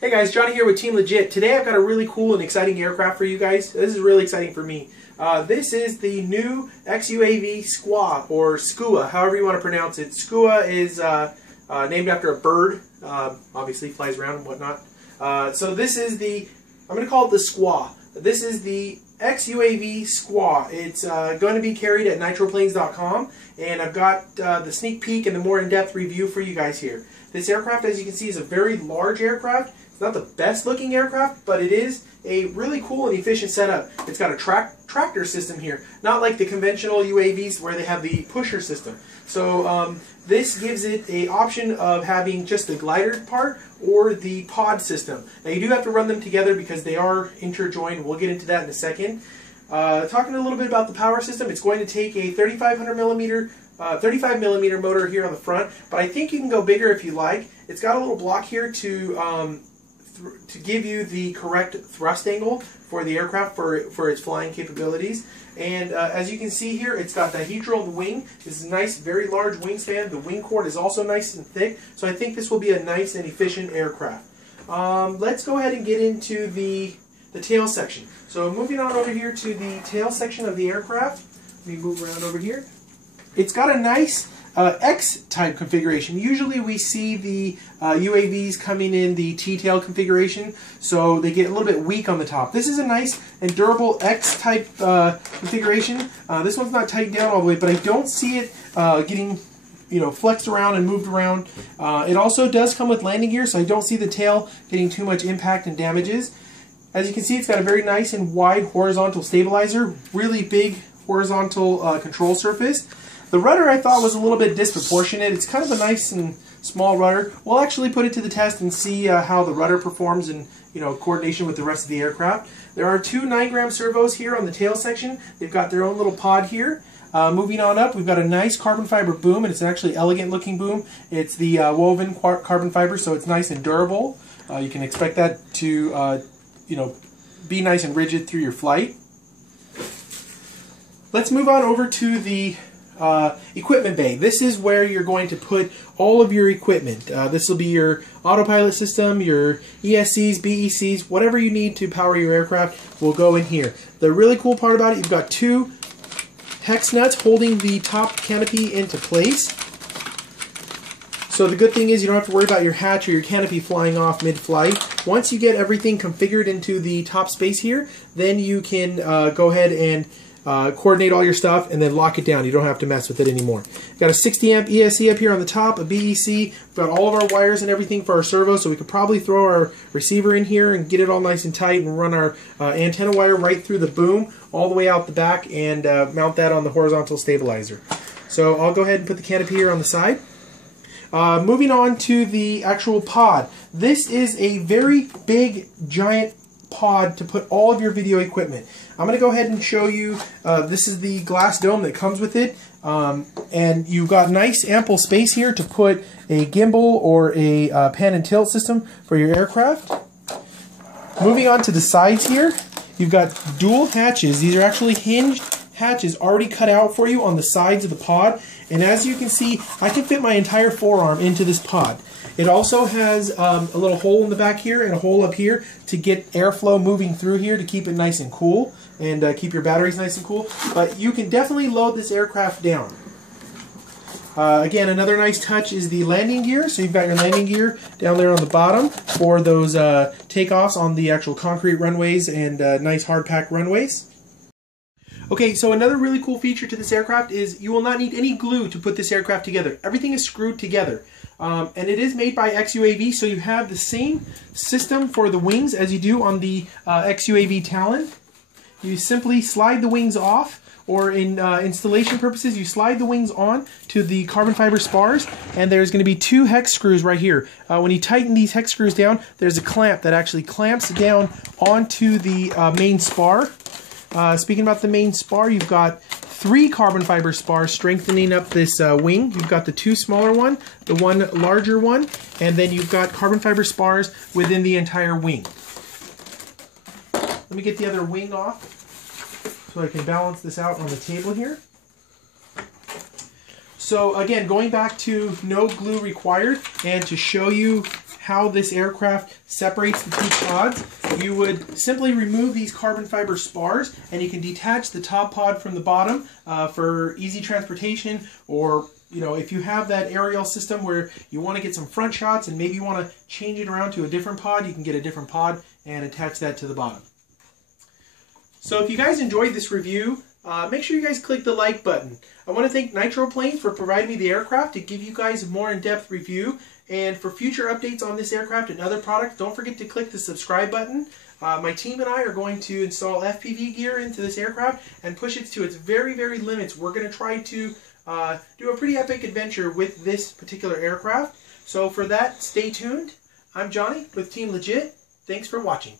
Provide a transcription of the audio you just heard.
Hey guys, Johnny here with Team Legit. Today I've got a really cool and exciting aircraft for you guys. This is really exciting for me. This is the new XUAV Skua, or Skua, however you want to pronounce it. Skua is named after a bird, obviously flies around and whatnot. So this is I'm going to call it the Skua. This is the XUAV Skua. It's going to be carried at nitroplanes.com, and I've got the sneak peek and the more in-depth review for you guys here. This aircraft, as you can see, is a very large aircraft. It's not the best looking aircraft, but it is a really cool and efficient setup. It's got a tractor system here, not like the conventional UAVs where they have the pusher system. So this gives it an option of having just the glider part or the pod system. Now you do have to run them together because they are interjoined. We'll get into that in a second. Talking a little bit about the power system, it's going to take a 35 millimeter motor here on the front, but I think you can go bigger if you like. It's got a little block here to give you the correct thrust angle for the aircraft for its flying capabilities. And as you can see here, it's got dihedral in the wing. This is a nice, very large wingspan. The wing cord is also nice and thick, so I think this will be a nice and efficient aircraft. Let's go ahead and get into the tail section. So moving on over here to the tail section of the aircraft. Let me move around over here. It's got a nice X-type configuration. Usually we see the UAVs coming in the T-tail configuration, so they get a little bit weak on the top. This is a nice and durable X-type configuration. This one's not tightened down all the way, but I don't see it getting flexed around and moved around. It also does come with landing gear, so I don't see the tail getting too much impact and damages. As you can see, it's got a very nice and wide horizontal stabilizer, really big horizontal control surface. The rudder I thought was a little bit disproportionate. It's kind of a nice and small rudder. We'll actually put it to the test and see how the rudder performs in coordination with the rest of the aircraft. There are two 9-gram servos here on the tail section. They've got their own little pod here. Moving on up, we've got a nice carbon fiber boom, and it's an actually elegant looking boom. It's the woven carbon fiber, so it's nice and durable. You can expect that to be nice and rigid through your flight. Let's move on over to the equipment bay. This is where you're going to put all of your equipment. This will be your autopilot system, your ESCs, BECs, whatever you need to power your aircraft will go in here. The really cool part about it, you've got two hex nuts holding the top canopy into place. So the good thing is you don't have to worry about your hatch or your canopy flying off mid-flight. Once you get everything configured into the top space here, then you can go ahead and coordinate all your stuff and then lock it down. You don't have to mess with it anymore. We've got a 60 amp ESC up here on the top, a BEC. We've got all of our wires and everything for our servo, so we could probably throw our receiver in here and get it all nice and tight and run our antenna wire right through the boom all the way out the back and mount that on the horizontal stabilizer. So I'll go ahead and put the canopy here on the side. Moving on to the actual pod. This is a very big, giant pod to put all of your video equipment. I'm going to go ahead and show you, this is the glass dome that comes with it, and you've got nice ample space here to put a gimbal or a pan and tilt system for your aircraft. Moving on to the sides here, you've got dual hatches. These are actually hinged hatches already cut out for you on the sides of the pod, and as you can see, I can fit my entire forearm into this pod. It also has a little hole in the back here and a hole up here to get airflow moving through here to keep it nice and cool and keep your batteries nice and cool. But you can definitely load this aircraft down. Again, another nice touch is the landing gear. So you've got your landing gear down there on the bottom for those takeoffs on the actual concrete runways and nice hard pack runways. Okay, so another really cool feature to this aircraft is you will not need any glue to put this aircraft together. Everything is screwed together. And it is made by XUAV, so you have the same system for the wings as you do on the XUAV Talon. You simply slide the wings off, or in installation purposes, you slide the wings on to the carbon fiber spars, and there's going to be two hex screws right here. When you tighten these hex screws down, there's a clamp that actually clamps down onto the main spar. Speaking about the main spar, you've got 3 carbon fiber spars strengthening up this wing. You've got the 2 smaller one, the 1 larger one, and then you've got carbon fiber spars within the entire wing. Let me get the other wing off so I can balance this out on the table here. So again, going back to no glue required, and to show you how this aircraft separates the two pods, you would simply remove these carbon fiber spars, and you can detach the top pod from the bottom for easy transportation, or if you have that aerial system where you want to get some front shots and maybe you want to change it around to a different pod, you can get a different pod and attach that to the bottom. So if you guys enjoyed this review, make sure you guys click the like button. I want to thank Nitroplane for providing me the aircraft to give you guys a more in-depth review. And for future updates on this aircraft and other products, don't forget to click the subscribe button. My team and I are going to install FPV gear into this aircraft and push it to its very, very limits. We're going to try to do a pretty epic adventure with this particular aircraft. So for that, stay tuned. I'm Johnny with Team Legit. Thanks for watching.